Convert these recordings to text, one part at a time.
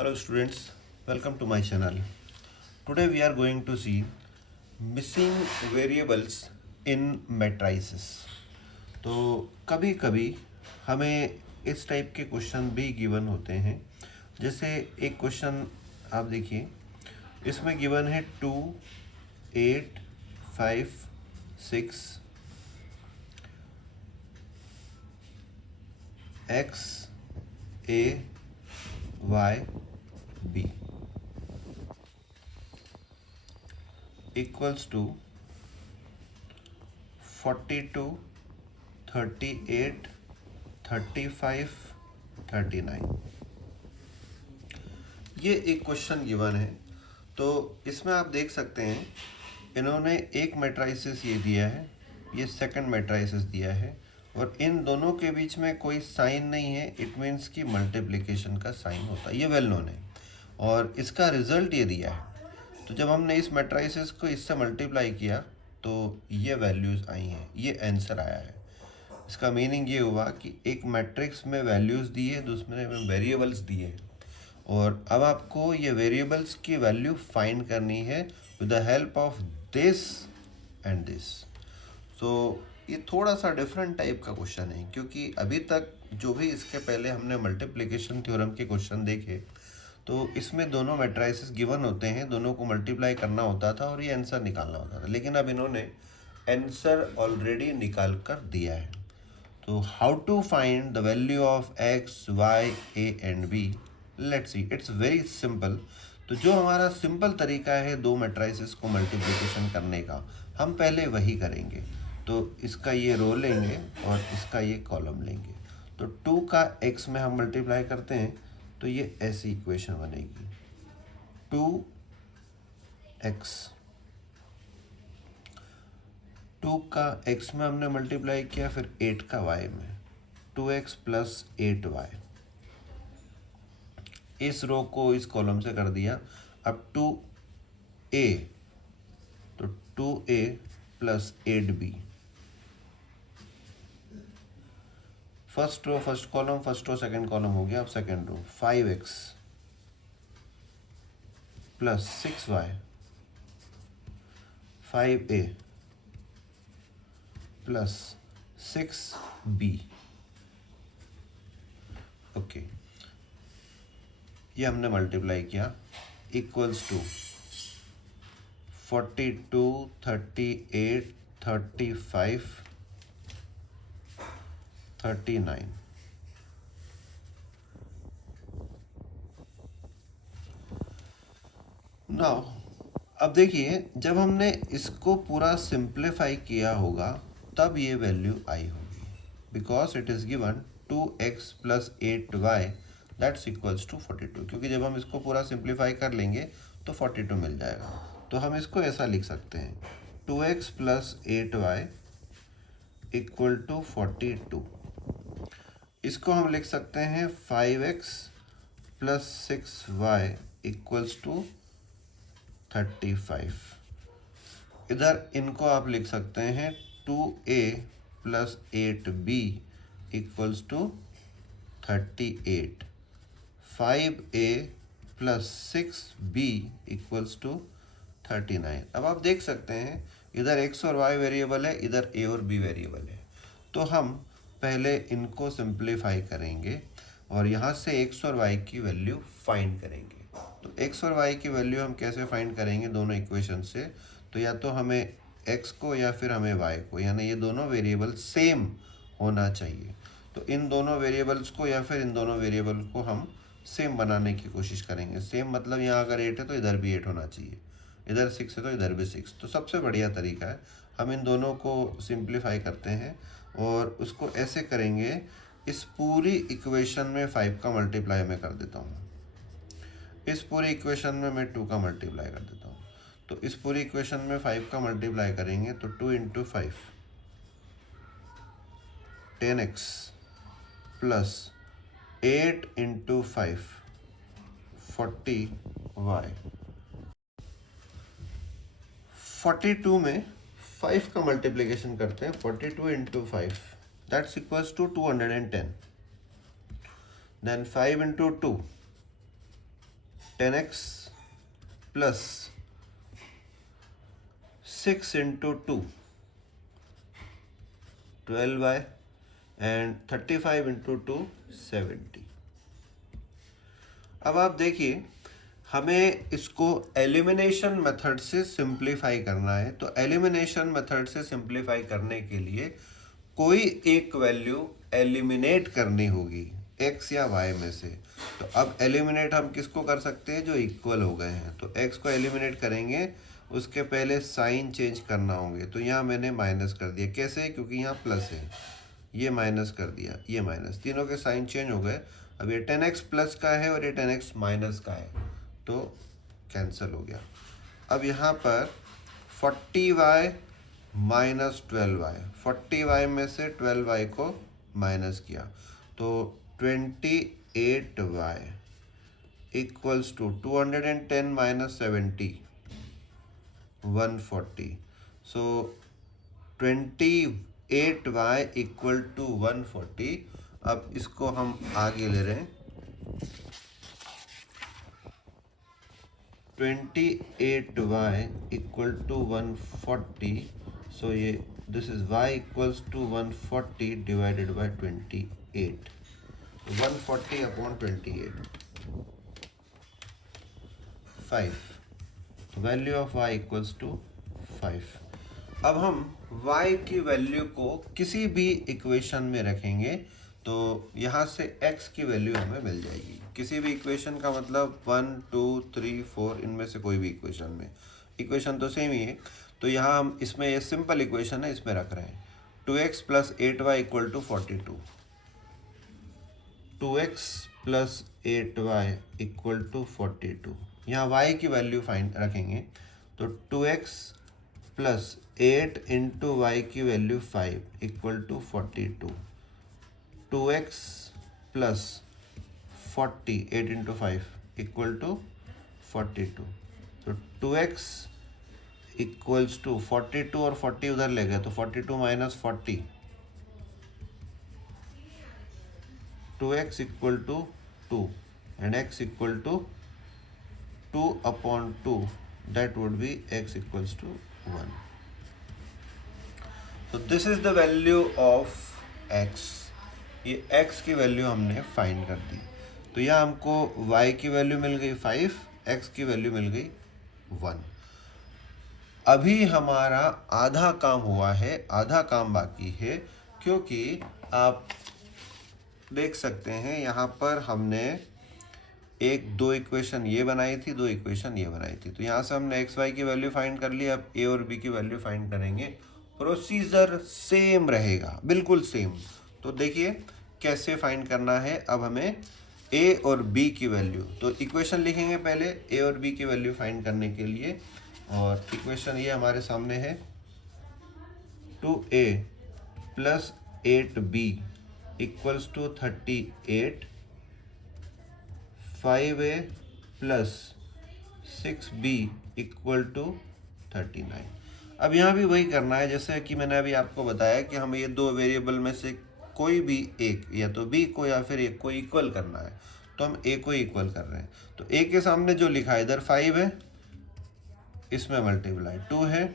Hello students, welcome to my channel. Today we are going to see missing variables in matrices. तो कभी कभी हमें इस type के क्वेश्चन भी गिवन होते हैं। जैसे एक क्वेश्चन आप देखिए, इसमें गिवन है 2, 8, 5, 6 x a y b equals to 42, 38, 35, 39। ये एक क्वेश्चन गिवन है। तो इसमें आप देख सकते हैं इन्होंने एक मैट्रिसेस ये दिया है, ये सेकंड मैट्रिसेस दिया है, और इन दोनों के बीच में कोई साइन नहीं है। इट मीन्स कि मल्टीप्लिकेशन का साइन होता है, ये वेल नोन है। और इसका रिजल्ट ये दिया है। तो जब हमने इस मैट्रिसेस को इससे मल्टीप्लाई किया तो ये वैल्यूज़ आई हैं, ये आंसर आया है। इसका मीनिंग ये हुआ कि एक मैट्रिक्स में वैल्यूज़ दी है, दूसरे में वेरिएबल्स दिए हैं, और अब आपको ये वेरिएबल्स की वैल्यू फाइंड करनी है with the help of this and this. तो ये थोड़ा सा डिफरेंट टाइप का क्वेश्चन है, क्योंकि अभी तक जो भी इसके पहले हमने मल्टीप्लिकेशन थ्योरम के क्वेश्चन देखे तो इसमें दोनों मैट्रिसेस गिवन होते हैं, दोनों को मल्टीप्लाई करना होता था और ये आंसर निकालना होता था। लेकिन अब इन्होंने आंसर ऑलरेडी निकाल कर दिया है। तो how to find the value of X Y A and B, let's see, it's very simple. तो जो हमारा सिंपल तरीका है दो मैट्रिसेस को मल्टीप्लिकेशन करने का, हम पहले वही करेंगे। तो इसका ये रो लेंगे और इसका ये कॉलम लेंगे। तो 2 का x में हम मल्टीप्लाई करते हैं तो ये ऐसी इक्वेशन बनेगी, 2x। 2 का x में हमने मल्टीप्लाई किया, फिर 8 का y में, 2x प्लस 8y। इस रो को इस कॉलम से कर दिया। अब 2a, तो 2a plus 8b। First row first column, first row second column हो गया। अब second row 5x plus 6y, 5a plus 6b। Okay, ये हमने मल्टीप्लाई किया, इक्वल्स टू 42, 38, 35, 39। नाउ अब देखिए, जब हमने इसको पूरा सिंप्लीफाई किया होगा तब ये वैल्यू आई होगी, because it is given 2x plus 8y that's equals to 42। क्योंकि जब हम इसको पूरा सिंप्लीफाई कर लेंगे तो 42 मिल जाएगा। तो हम इसको ऐसा लिख सकते हैं, 2x plus 8y equal to 42। इसको हम लिख सकते हैं 5x plus 6y equals to 35। इधर इनको आप लिख सकते हैं 2a plus 8b equals to 38, 5a plus 6b equals to 39। अब आप देख सकते हैं इधर x और y वेरिएबल है, इधर a और b वेरिएबल है। तो हम पहले इनको सिंप्लीफाई करेंगे और यहाँ से x और y की वैल्यू फाइंड करेंगे। तो x और y की वैल्यू हम कैसे फाइंड करेंगे दोनों इक्वेशन से? तो या तो हमें x को या फिर हमें y को, यानी ये दोनों वेरिएबल सेम होना चाहिए। तो इन दोनों वेरिएबल्स को या फिर इन दोनों वेरिएबल को हम सेम बनाने की कोशिश करेंगे। सेम मतलब यहाँ अगर 8 है तो इधर भी 8 होना चाहिए, इधर 6 है तो इधर भी 6। तो सबसे बढ़िया तरीका है हम इन दोनों को सिंप्लीफाई करते हैं और उसको ऐसे करेंगे, इस पूरी इक्वेशन में 5 का मल्टीप्लाई मैं कर देता हूँ, इस पूरी इक्वेशन में मैं 2 का मल्टीप्लाई कर देता हूँ। तो इस पूरी इक्वेशन में 5 का मल्टीप्लाई करेंगे तो 2 into 5 10x plus 8 into 5 40y। 42 में 5 का मल्टीप्लिकेशन करते हैं, 42 into 5 that's equals to 210। Then 5 into 2 10x plus 6 into 2 12y and 35 into 2 70। अब आप देखिए हमें इसको एलिमिनेशन मेथड से सिंप्लीफाई करना है। तो एलिमिनेशन मेथड से सिंप्लीफाई करने के लिए कोई एक वैल्यू एलिमिनेट करनी होगी x या y में से। तो अब एलिमिनेट हम किसको कर सकते हैं, जो इक्वल हो गए हैं। तो x को एलिमिनेट करेंगे, उसके पहले साइन चेंज करना होंगे। तो यहाँ मैंने माइनस कर दिया, कैसे, क्योंकि यहाँ प्लस है, ये माइनस कर दिया, ये माइनस, तीनों के साइन चेंज हो गए। अब ये 10x प्लस का है और ये 10x माइनस का है, तो कैंसिल हो गया। अब यहाँ पर 40y माइनस 12y, 40y में से 12y को माइनस किया तो 28y equals to 210 minus 70 140। So 28y equal to 140। अब इसको हम आगे ले रहे हैं, 28y इक्वल टू 140। सो ये this is y equals to 140 divided by 28, 140 upon 28, 5। Value of y equals to 5। अब हम y की वैल्यू को किसी भी इक्वेशन में रखेंगे तो यहाँ से x की वैल्यू हमें मिल जाएगी। किसी भी इक्वेशन का मतलब 1 2 3 4 इनमें से कोई भी इक्वेशन में, इक्वेशन तो सेम ही है। तो यहाँ हम इसमें ये सिंपल इक्वेशन है, इसमें रख रहे हैं 2x plus 8y equal to 42, 2x plus 8y equal to 42। यहाँ y की वैल्यू फाइंड रखेंगे तो 2x प्लस 8 इंटू वाई की value 5 equal to 42, 2x plus 40 8 into 5 equal to 42। तो 2x इक्वल्स टू 42 और 40 उधर ले गए तो 42 minus 40, 2x equal to 2 and x equal to 2 upon 2, that would be x equals to 1. So this is the value of x. ये x की value हमने find कर दी। तो यहाँ हमको y की वैल्यू मिल गई 5, x की वैल्यू मिल गई 1। अभी हमारा आधा काम हुआ है, आधा काम बाकी है, क्योंकि आप देख सकते हैं यहाँ पर हमने दो इक्वेशन ये बनाई थी, दो इक्वेशन ये बनाई थी। तो यहाँ से हमने एक्स वाई की वैल्यू फाइंड कर ली। अब ए और बी की वैल्यू फाइंड करेंगे। प्रोसीजर सेम रहेगा, बिल्कुल सेम। तो देखिए कैसे फाइंड करना है। अब हमें ए और बी की वैल्यू, तो इक्वेशन लिखेंगे पहले ए और बी की वैल्यू फाइंड करने के लिए। और इक्वेशन ये हमारे सामने है 2a plus 8b equals to 38, 5a plus 6b equal to 39। अब यहाँ भी वही करना है जैसे कि मैंने अभी आपको बताया कि हमें ये दो वेरिएबल में से कोई भी एक, या तो b को या फिर एक को इक्वल करना है। तो हम a को इक्वल कर रहे हैं। तो a के सामने जो लिखा है इधर 5 है, इसमें मल्टीप्लाई, 2 है,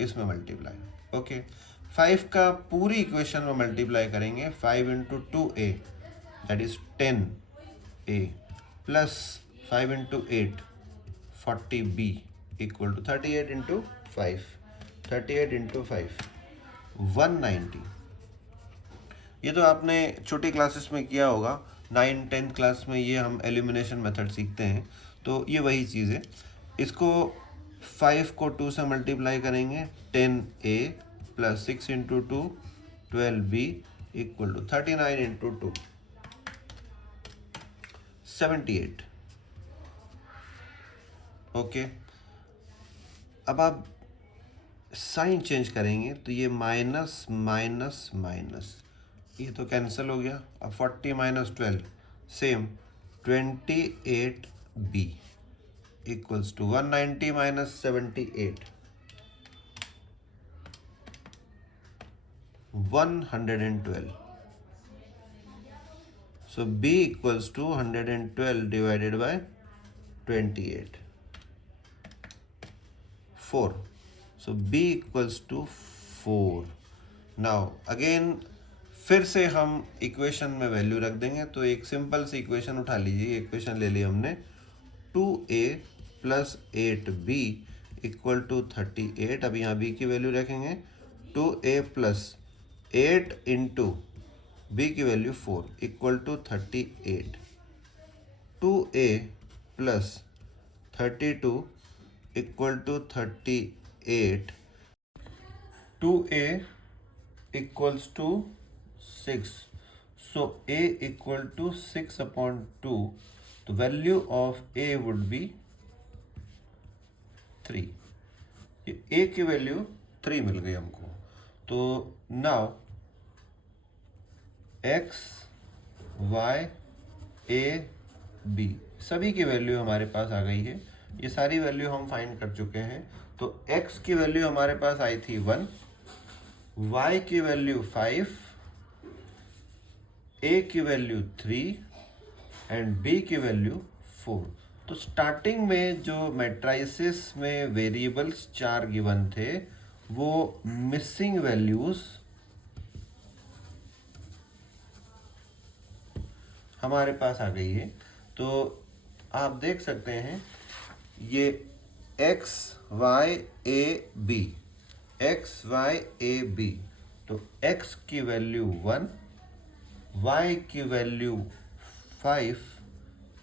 इसमें मल्टीप्लाई। ओके, 5 का पूरी इक्वेशन में मल्टीप्लाई करेंगे। 5 into 2a that is 10a plus 5 into 8 40b equal to 38 into 5, 38 into 5 190। ये तो आपने छोटी क्लासेस में किया होगा, 9 10th क्लास में ये हम एलिमिनेशन मेथड सीखते हैं। तो ये वही चीज़ है। इसको 5 को 2 से मल्टीप्लाई करेंगे, 10a plus 6 into 2 12b equal to 39 into 2 78। Okay, अब आप साइन चेंज करेंगे तो ये माइनस माइनस माइनस, ये तो कैंसिल हो गया। अब 40 minus 12 same 28b equals to 190 minus 78 112। So b equals to 112 divided by 28, 4. So b equals to 4. Now again फिर से हम इक्वेशन में वैल्यू रख देंगे। तो एक सिंपल सी इक्वेशन उठा लीजिए, इक्वेशन ले ली हमने 2a plus 8b equal to 38। अब यहाँ b की वैल्यू रखेंगे 2a प्लस 8 इंटू b की value 4 equal to 38। 2a plus 32 equal to 38। 2a equals to 6. So a equal to 6 upon 2. The value of a would be 3. ये a की value 3 मिल गई हमको। तो now x, y, a, b सभी की value हमारे पास आ गई है। ये सारी वैल्यू हम फाइंड कर चुके हैं। तो x की वैल्यू हमारे पास आई थी 1, y की वैल्यू 5, a की वैल्यू 3 एंड b की वैल्यू 4। तो स्टार्टिंग में जो मैट्राइसिस में वेरिएबल्स 4 गिवन थे वो मिसिंग वैल्यूज हमारे पास आ गई है। तो आप देख सकते हैं ये x y a b, x y a b। तो x की वैल्यू 1, y की वैल्यू 5,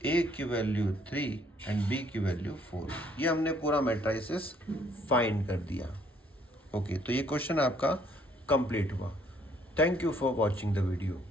a की वैल्यू 3 एंड b की वैल्यू 4। ये हमने पूरा मैट्राइसिस फाइंड कर दिया। ओके, तो ये क्वेश्चन आपका कंप्लीट हुआ। Thank you for watching the video.